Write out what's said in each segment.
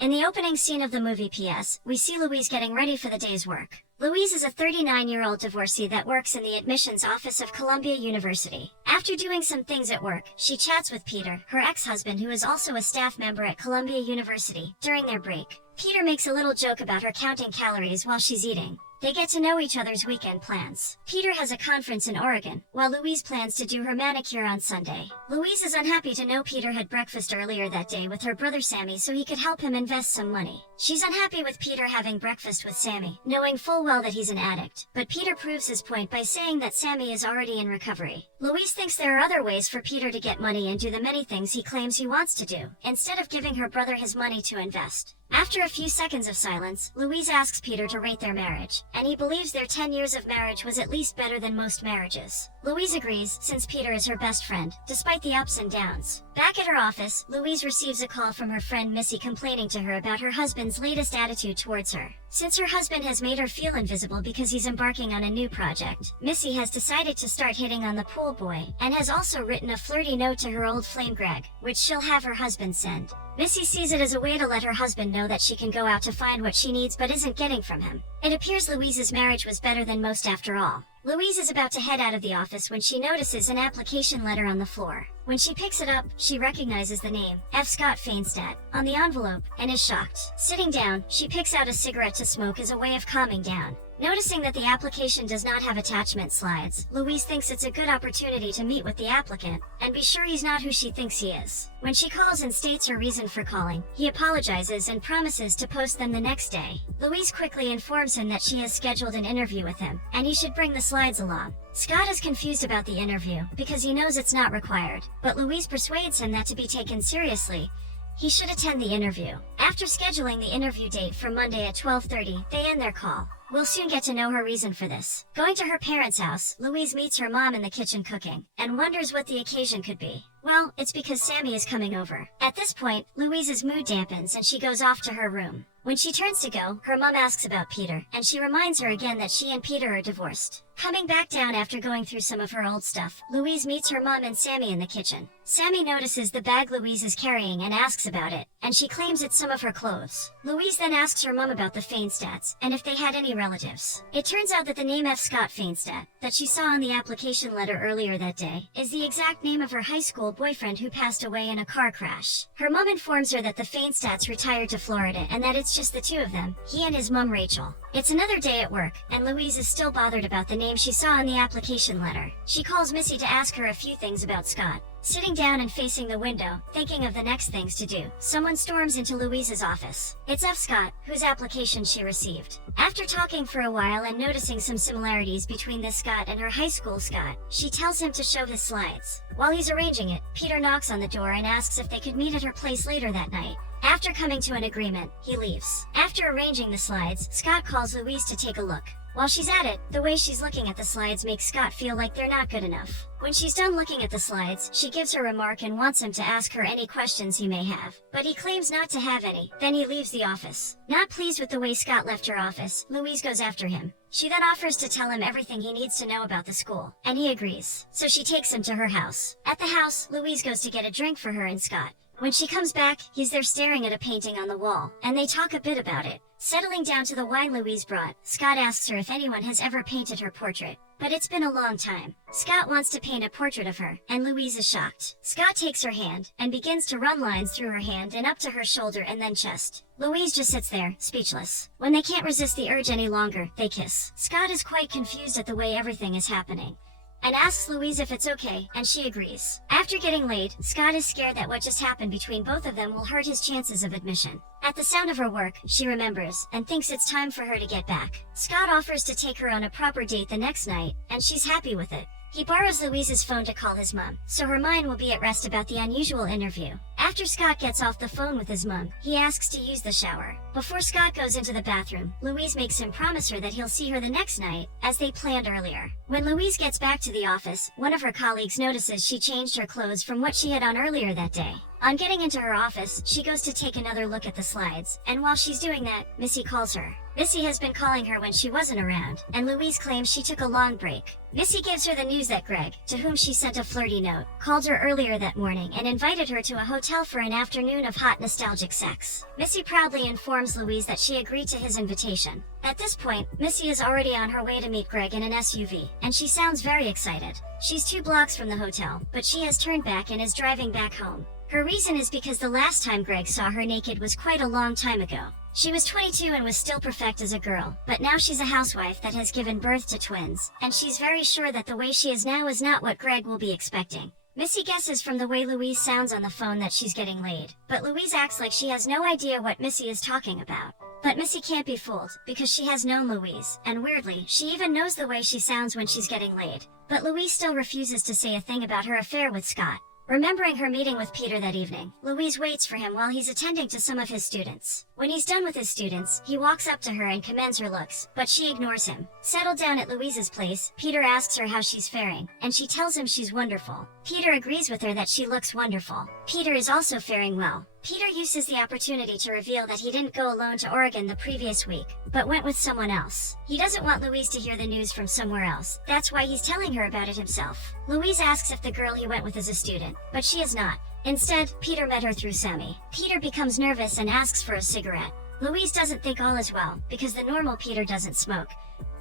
In the opening scene of the movie PS, we see Louise getting ready for the day's work. Louise is a 39-year-old divorcee that works in the admissions office of Columbia University. After doing some things at work, she chats with Peter, her ex-husband who is also a staff member at Columbia University, during their break. Peter makes a little joke about her counting calories while she's eating. They get to know each other's weekend plans. Peter has a conference in Oregon, while Louise plans to do her manicure on Sunday. Louise is unhappy to know Peter had breakfast earlier that day with her brother Sammy so he could help him invest some money. She's unhappy with Peter having breakfast with Sammy, knowing full well that he's an addict, but Peter proves his point by saying that Sammy is already in recovery. Louise thinks there are other ways for Peter to get money and do the many things he claims he wants to do, instead of giving her brother his money to invest. After a few seconds of silence, Louise asks Peter to rate their marriage, and he believes their 10 years of marriage was at least better than most marriages. Louise agrees, since Peter is her best friend, despite the ups and downs. Back at her office, Louise receives a call from her friend Missy complaining to her about her husband's latest attitude towards her. Since her husband has made her feel invisible because he's embarking on a new project, Missy has decided to start hitting on the pool boy, and has also written a flirty note to her old flame Greg, which she'll have her husband send. Missy sees it as a way to let her husband know that she can go out to find what she needs but isn't getting from him. It appears Louise's marriage was better than most after all. Louise is about to head out of the office when she notices an application letter on the floor. When she picks it up, she recognizes the name, F. Scott Feinstadt, on the envelope, and is shocked. Sitting down, she picks out a cigarette to smoke as a way of calming down. Noticing that the application does not have attachment slides, Louise thinks it's a good opportunity to meet with the applicant, and be sure he's not who she thinks he is. When she calls and states her reason for calling, he apologizes and promises to post them the next day. Louise quickly informs him that she has scheduled an interview with him, and he should bring the slides along. Scott is confused about the interview, because he knows it's not required, but Louise persuades him that to be taken seriously, he should attend the interview. After scheduling the interview date for Monday at 12:30, they end their call. We'll soon get to know her reason for this. Going to her parents' house, Louise meets her mom in the kitchen cooking, and wonders what the occasion could be. Well, it's because Sammy is coming over. At this point, Louise's mood dampens and she goes off to her room. When she turns to go, her mom asks about Peter, and she reminds her again that she and Peter are divorced. Coming back down after going through some of her old stuff, Louise meets her mom and Sammy in the kitchen. Sammy notices the bag Louise is carrying and asks about it, and she claims it's some of her clothes. Louise then asks her mom about the Feinstadts, and if they had any relatives. It turns out that the name F. Scott Feinstadt, that she saw on the application letter earlier that day, is the exact name of her high school boyfriend who passed away in a car crash. Her mom informs her that the Feinstadts retired to Florida and that it's just the two of them, he and his mom Rachel. It's another day at work, and Louise is still bothered about the name she saw in the application letter. She calls Missy to ask her a few things about Scott. Sitting down and facing the window, thinking of the next things to do, someone storms into Louise's office. It's F. Scott, whose application she received. After talking for a while and noticing some similarities between this Scott and her high school Scott, she tells him to show his slides. While he's arranging it, Peter knocks on the door and asks if they could meet at her place later that night. After coming to an agreement, he leaves. After arranging the slides, Scott calls Louise to take a look. While she's at it, the way she's looking at the slides makes Scott feel like they're not good enough. When she's done looking at the slides, she gives her remark and wants him to ask her any questions he may have. But he claims not to have any, then he leaves the office. Not pleased with the way Scott left her office, Louise goes after him. She then offers to tell him everything he needs to know about the school, and he agrees. So she takes him to her house. At the house, Louise goes to get a drink for her and Scott. When she comes back, he's there staring at a painting on the wall, and they talk a bit about it. Settling down to the wine Louise brought, Scott asks her if anyone has ever painted her portrait. But it's been a long time. Scott wants to paint a portrait of her, and Louise is shocked. Scott takes her hand, and begins to run lines through her hand and up to her shoulder and then chest. Louise just sits there, speechless. When they can't resist the urge any longer, they kiss. Scott is quite confused at the way everything is happening, and asks Louise if it's okay, and she agrees. After getting laid, Scott is scared that what just happened between both of them will hurt his chances of admission. At the sound of her work, she remembers, and thinks it's time for her to get back. Scott offers to take her on a proper date the next night, and she's happy with it. He borrows Louise's phone to call his mom, so her mind will be at rest about the unusual interview. After Scott gets off the phone with his mom, he asks to use the shower. Before Scott goes into the bathroom, Louise makes him promise her that he'll see her the next night, as they planned earlier. When Louise gets back to the office, one of her colleagues notices she changed her clothes from what she had on earlier that day. On getting into her office, she goes to take another look at the slides, and while she's doing that, Missy calls her. Missy has been calling her when she wasn't around, and Louise claims she took a long break. Missy gives her the news that Greg, to whom she sent a flirty note, called her earlier that morning and invited her to a hotel for an afternoon of hot nostalgic sex. Missy proudly informs Louise that she agreed to his invitation. At this point, Missy is already on her way to meet Greg in an SUV, and she sounds very excited. She's 2 blocks from the hotel, but she has turned back and is driving back home. Her reason is because the last time Greg saw her naked was quite a long time ago. She was 22 and was still perfect as a girl, but now she's a housewife that has given birth to twins, and she's very sure that the way she is now is not what Greg will be expecting. Missy guesses from the way Louise sounds on the phone that she's getting laid, but Louise acts like she has no idea what Missy is talking about. But Missy can't be fooled, because she has known Louise, and weirdly, she even knows the way she sounds when she's getting laid. But Louise still refuses to say a thing about her affair with Scott. Remembering her meeting with Peter that evening, Louise waits for him while he's attending to some of his students. When he's done with his students, he walks up to her and commends her looks, but she ignores him. Settled down at Louise's place, Peter asks her how she's faring, and she tells him she's wonderful. Peter agrees with her that she looks wonderful. Peter is also faring well. Peter uses the opportunity to reveal that he didn't go alone to Oregon the previous week, but went with someone else. He doesn't want Louise to hear the news from somewhere else. That's why he's telling her about it himself. Louise asks if the girl he went with is a student, but she is not. Instead, Peter met her through Sammy. Peter becomes nervous and asks for a cigarette. Louise doesn't think all is well, because the normal Peter doesn't smoke,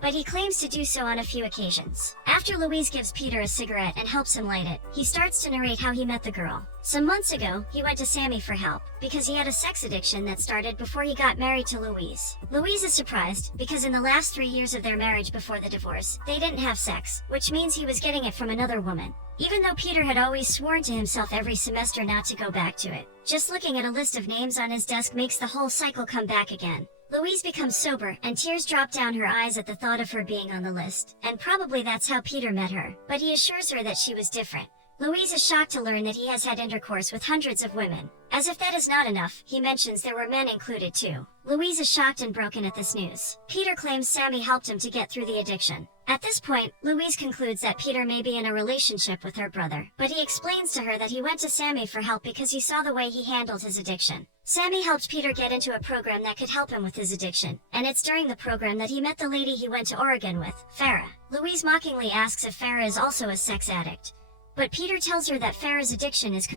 but he claims to do so on a few occasions. After Louise gives Peter a cigarette and helps him light it, he starts to narrate how he met the girl. Some months ago, he went to Sammy for help, because he had a sex addiction that started before he got married to Louise. Louise is surprised, because in the last 3 years of their marriage before the divorce, they didn't have sex, which means he was getting it from another woman. Even though Peter had always sworn to himself every semester not to go back to it, just looking at a list of names on his desk makes the whole cycle come back again. Louise becomes sober, and tears drop down her eyes at the thought of her being on the list, and probably that's how Peter met her, but he assures her that she was different. Louise is shocked to learn that he has had intercourse with hundreds of women. As if that is not enough, he mentions there were men included too. Louise is shocked and broken at this news. Peter claims Sammy helped him to get through the addiction. At this point, Louise concludes that Peter may be in a relationship with her brother, but he explains to her that he went to Sammy for help because he saw the way he handled his addiction. Sammy helped Peter get into a program that could help him with his addiction, and it's during the program that he met the lady he went to Oregon with, Farah. Louise mockingly asks if Farah is also a sex addict, but Peter tells her that Farah's addiction is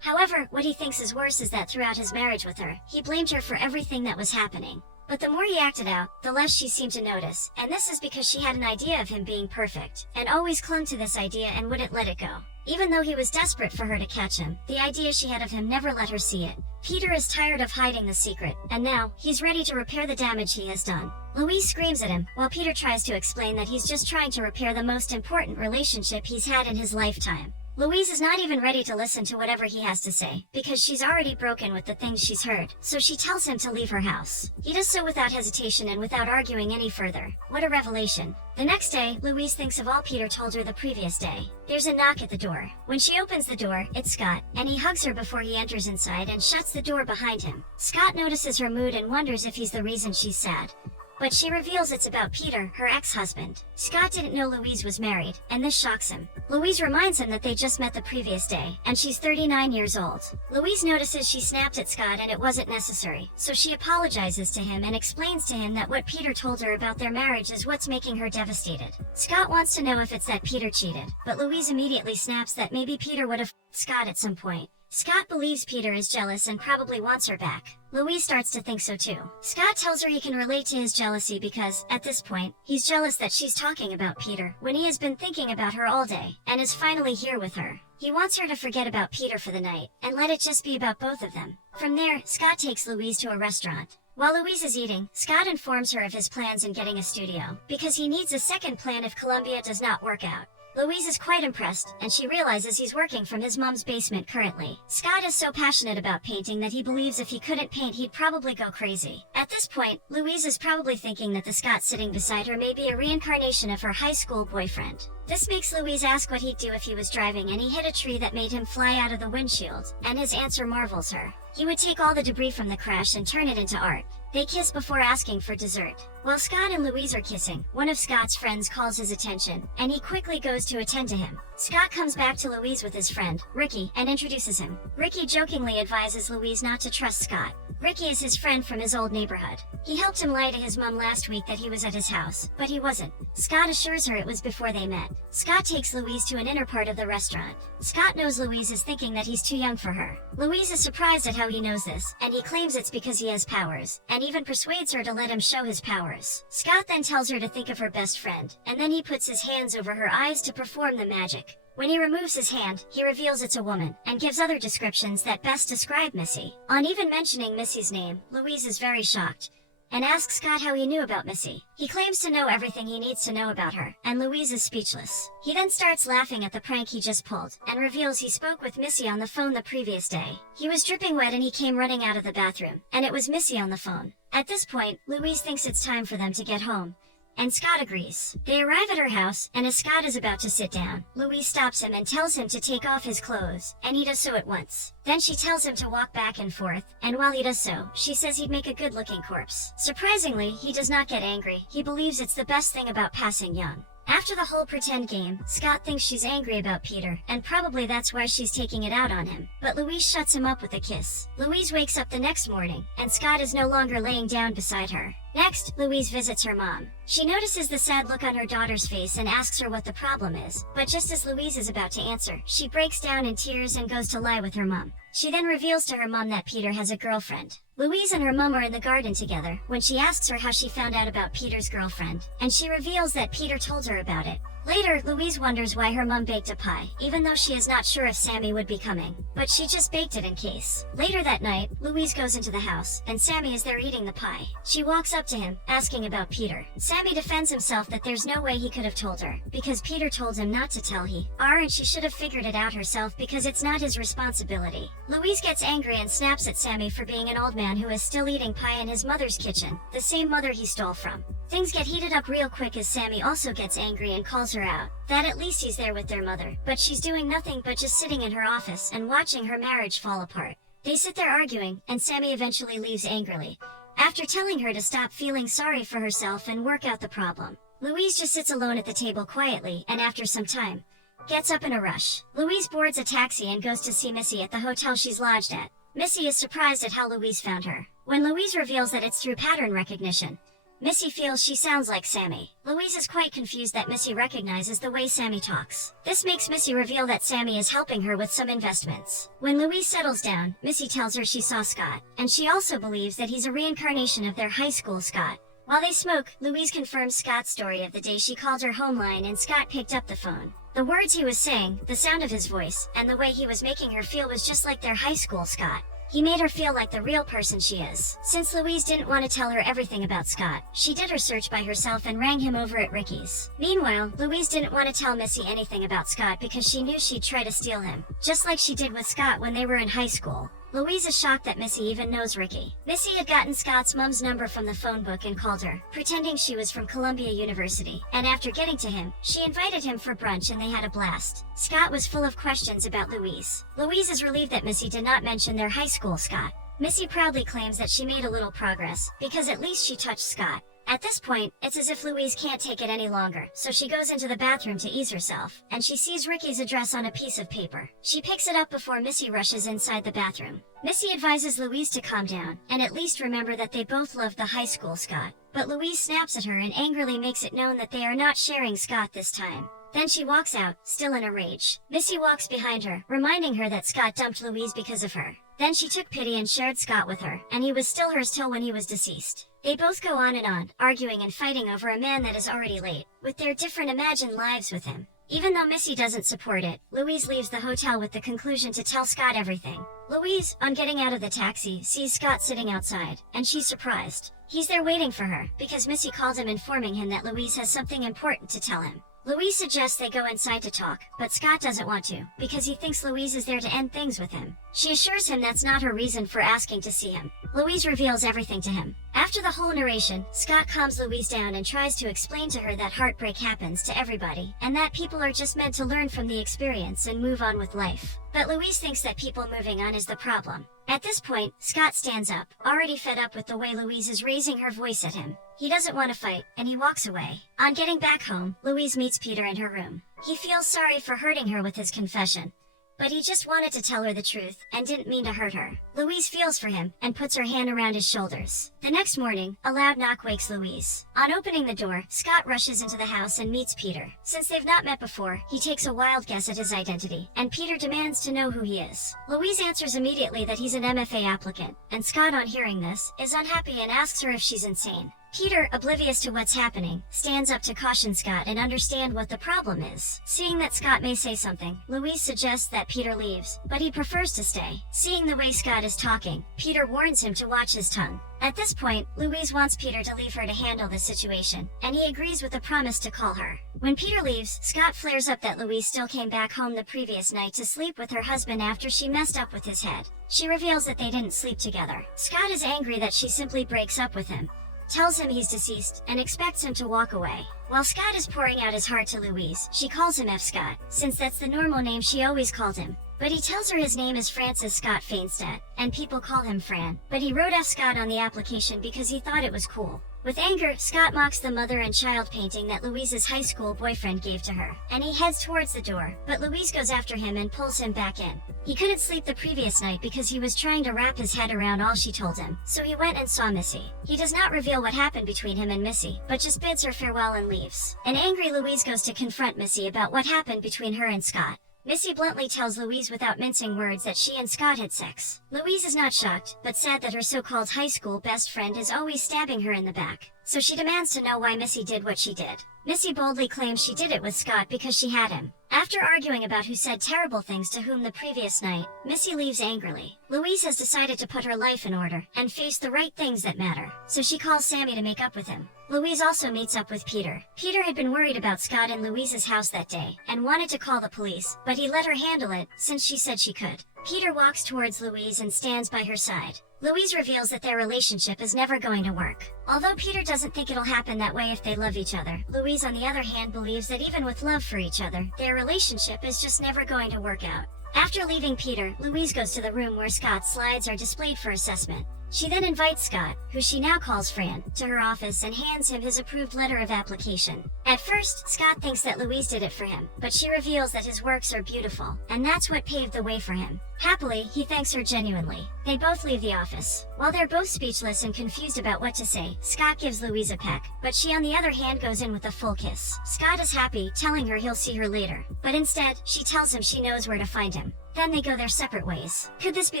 However, what he thinks is worse is that throughout his marriage with her, he blamed her for everything that was happening. But the more he acted out, the less she seemed to notice, and this is because she had an idea of him being perfect, and always clung to this idea and wouldn't let it go. Even though he was desperate for her to catch him, the idea she had of him never let her see it. Peter is tired of hiding the secret, and now, he's ready to repair the damage he has done. Louise screams at him, while Peter tries to explain that he's just trying to repair the most important relationship he's had in his lifetime. Louise is not even ready to listen to whatever he has to say, because she's already broken with the things she's heard, so she tells him to leave her house. He does so without hesitation and without arguing any further. What a revelation. The next day, Louise thinks of all Peter told her the previous day. There's a knock at the door. When she opens the door, it's Scott, and he hugs her before he enters inside and shuts the door behind him. Scott notices her mood and wonders if he's the reason she's sad, but she reveals it's about Peter, her ex-husband. Scott didn't know Louise was married, and this shocks him. Louise reminds him that they just met the previous day, and she's 39 years old. Louise notices she snapped at Scott and it wasn't necessary, so she apologizes to him and explains to him that what Peter told her about their marriage is what's making her devastated. Scott wants to know if it's that Peter cheated, but Louise immediately snaps that maybe Peter would have Scott at some point. Scott believes Peter is jealous and probably wants her back. Louise starts to think so too. Scott tells her he can relate to his jealousy because, at this point, he's jealous that she's talking about Peter when he has been thinking about her all day, and is finally here with her. He wants her to forget about Peter for the night, and let it just be about both of them. From there, Scott takes Louise to a restaurant. While Louise is eating, Scott informs her of his plans in getting a studio, because he needs a second plan if Columbia does not work out. Louise is quite impressed, and she realizes he's working from his mom's basement currently. Scott is so passionate about painting that he believes if he couldn't paint he'd probably go crazy. At this point, Louise is probably thinking that the Scott sitting beside her may be a reincarnation of her high school boyfriend. This makes Louise ask what he'd do if he was driving and he hit a tree that made him fly out of the windshield, and his answer marvels her. He would take all the debris from the crash and turn it into art. They kiss before asking for dessert. While Scott and Louise are kissing, one of Scott's friends calls his attention, and he quickly goes to attend to him. Scott comes back to Louise with his friend, Ricky, and introduces him. Ricky jokingly advises Louise not to trust Scott. Ricky is his friend from his old neighborhood. He helped him lie to his mom last week that he was at his house, but he wasn't. Scott assures her it was before they met. Scott takes Louise to an inner part of the restaurant. Scott knows Louise is thinking that he's too young for her. Louise is surprised at how he knows this, and he claims it's because he has powers, and even persuades her to let him show his powers. Scott then tells her to think of her best friend, and then he puts his hands over her eyes to perform the magic. When he removes his hand, he reveals it's a woman, and gives other descriptions that best describe Missy. On even mentioning Missy's name, Louise is very shocked, and asks Scott how he knew about Missy. He claims to know everything he needs to know about her, and Louise is speechless. He then starts laughing at the prank he just pulled, and reveals he spoke with Missy on the phone the previous day. He was dripping wet and he came running out of the bathroom, and it was Missy on the phone. At this point, Louise thinks it's time for them to get home, and Scott agrees. They arrive at her house, and as Scott is about to sit down, Louise stops him and tells him to take off his clothes, and he does so at once. Then she tells him to walk back and forth, and while he does so, she says he'd make a good-looking corpse. Surprisingly, he does not get angry. He believes it's the best thing about passing young. After the whole pretend game, Scott thinks she's angry about Peter, and probably that's why she's taking it out on him. But Louise shuts him up with a kiss. Louise wakes up the next morning, and Scott is no longer laying down beside her. Next, Louise visits her mom. She notices the sad look on her daughter's face and asks her what the problem is, but just as Louise is about to answer, she breaks down in tears and goes to lie with her mom. She then reveals to her mom that Peter has a girlfriend. Louise and her mom are in the garden together when she asks her how she found out about Peter's girlfriend, and she reveals that Peter told her about it. Later, Louise wonders why her mom baked a pie, even though she is not sure if Sammy would be coming, but she just baked it in case. Later that night, Louise goes into the house, and Sammy is there eating the pie. She walks up to him, asking about Peter. Sammy defends himself that there's no way he could have told her, because Peter told him not to tell her, and she should have figured it out herself because it's not his responsibility. Louise gets angry and snaps at Sammy for being an old man who is still eating pie in his mother's kitchen, the same mother he stole from. Things get heated up real quick as Sammy also gets angry and calls her out. That at least he's there with their mother, but she's doing nothing but just sitting in her office and watching her marriage fall apart. They sit there arguing, and Sammy eventually leaves angrily, after telling her to stop feeling sorry for herself and work out the problem. Louise just sits alone at the table quietly, and after some time, gets up in a rush. Louise boards a taxi and goes to see Missy at the hotel she's lodged at. Missy is surprised at how Louise found her. When Louise reveals that it's through pattern recognition, Missy feels she sounds like Sammy. Louise is quite confused that Missy recognizes the way Sammy talks. This makes Missy reveal that Sammy is helping her with some investments. When Louise settles down, Missy tells her she saw Scott, and she also believes that he's a reincarnation of their high school Scott. While they smoke, Louise confirms Scott's story of the day she called her home line and Scott picked up the phone. The words he was saying, the sound of his voice, and the way he was making her feel was just like their high school Scott. He made her feel like the real person she is. Since Louise didn't want to tell her everything about Scott, she did her search by herself and rang him over at Ricky's. Meanwhile, Louise didn't want to tell Missy anything about Scott because she knew she'd try to steal him, just like she did with Scott when they were in high school. Louise is shocked that Missy even knows Ricky. Missy had gotten Scott's mom's number from the phone book and called her, pretending she was from Columbia University, and after getting to him, she invited him for brunch and they had a blast. Scott was full of questions about Louise. Louise is relieved that Missy did not mention their high school Scott. Missy proudly claims that she made a little progress, because at least she touched Scott. At this point, it's as if Louise can't take it any longer, so she goes into the bathroom to ease herself, and she sees Ricky's address on a piece of paper. She picks it up before Missy rushes inside the bathroom. Missy advises Louise to calm down, and at least remember that they both love the high school Scott. But Louise snaps at her and angrily makes it known that they are not sharing Scott this time. Then she walks out, still in a rage. Missy walks behind her, reminding her that Scott dumped Louise because of her. Then she took pity and shared Scott with her, and he was still hers till when he was deceased. They both go on, arguing and fighting over a man that is already late, with their different imagined lives with him. Even though Missy doesn't support it, Louise leaves the hotel with the conclusion to tell Scott everything. Louise, on getting out of the taxi, sees Scott sitting outside, and she's surprised. He's there waiting for her, because Missy called him informing him that Louise has something important to tell him. Louise suggests they go inside to talk, but Scott doesn't want to, because he thinks Louise is there to end things with him. She assures him that's not her reason for asking to see him. Louise reveals everything to him. After the whole narration, Scott calms Louise down and tries to explain to her that heartbreak happens to everybody, and that people are just meant to learn from the experience and move on with life. But Louise thinks that people moving on is the problem. At this point, Scott stands up, already fed up with the way Louise is raising her voice at him. He doesn't want to fight, and he walks away. On getting back home, Louise meets Peter in her room. He feels sorry for hurting her with his confession, but he just wanted to tell her the truth and didn't mean to hurt her. Louise feels for him and puts her hand around his shoulders. The next morning, a loud knock wakes Louise. On opening the door, Scott rushes into the house and meets Peter. Since they've not met before, he takes a wild guess at his identity, and Peter demands to know who he is. Louise answers immediately that he's an MFA applicant, and Scott, on hearing this, is unhappy and asks her if she's insane. Peter, oblivious to what's happening, stands up to caution Scott and understand what the problem is. Seeing that Scott may say something, Louise suggests that Peter leaves, but he prefers to stay. Seeing the way Scott is talking, Peter warns him to watch his tongue. At this point, Louise wants Peter to leave her to handle the situation, and he agrees with a promise to call her. When Peter leaves, Scott flares up that Louise still came back home the previous night to sleep with her husband after she messed up with his head. She reveals that they didn't sleep together. Scott is angry that she simply breaks up with him, tells him he's deceased, and expects him to walk away. While Scott is pouring out his heart to Louise, she calls him F. Scott, since that's the normal name she always called him. But he tells her his name is Francis Scott Fainstead, and people call him Fran. But he wrote F. Scott on the application because he thought it was cool. With anger, Scott mocks the mother and child painting that Louise's high school boyfriend gave to her, and he heads towards the door, but Louise goes after him and pulls him back in. He couldn't sleep the previous night because he was trying to wrap his head around all she told him, so he went and saw Missy. He does not reveal what happened between him and Missy, but just bids her farewell and leaves. An angry Louise goes to confront Missy about what happened between her and Scott. Missy bluntly tells Louise without mincing words that she and Scott had sex. Louise is not shocked, but sad that her so-called high school best friend is always stabbing her in the back, so she demands to know why Missy did what she did. Missy boldly claims she did it with Scott because she had him. After arguing about who said terrible things to whom the previous night, Missy leaves angrily. Louise has decided to put her life in order and face the right things that matter, so she calls Sammy to make up with him. Louise also meets up with Peter. Peter had been worried about Scott in Louise's house that day and wanted to call the police, but he let her handle it since she said she could. Peter walks towards Louise and stands by her side. Louise reveals that their relationship is never going to work. Although Peter doesn't think it'll happen that way if they love each other, Louise on the other hand believes that even with love for each other, their relationship is just never going to work out. After leaving Peter, Louise goes to the room where Scott's slides are displayed for assessment. She then invites Scott, who she now calls Fran, to her office and hands him his approved letter of application. At first, Scott thinks that Louise did it for him, but she reveals that his works are beautiful, and that's what paved the way for him. Happily, he thanks her genuinely. They both leave the office. While they're both speechless and confused about what to say, Scott gives Louise a peck, but she on the other hand goes in with a full kiss. Scott is happy, telling her he'll see her later, but instead, she tells him she knows where to find him. Then they go their separate ways. Could this be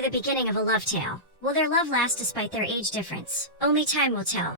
the beginning of a love tale? Will their love last despite their age difference? Only time will tell.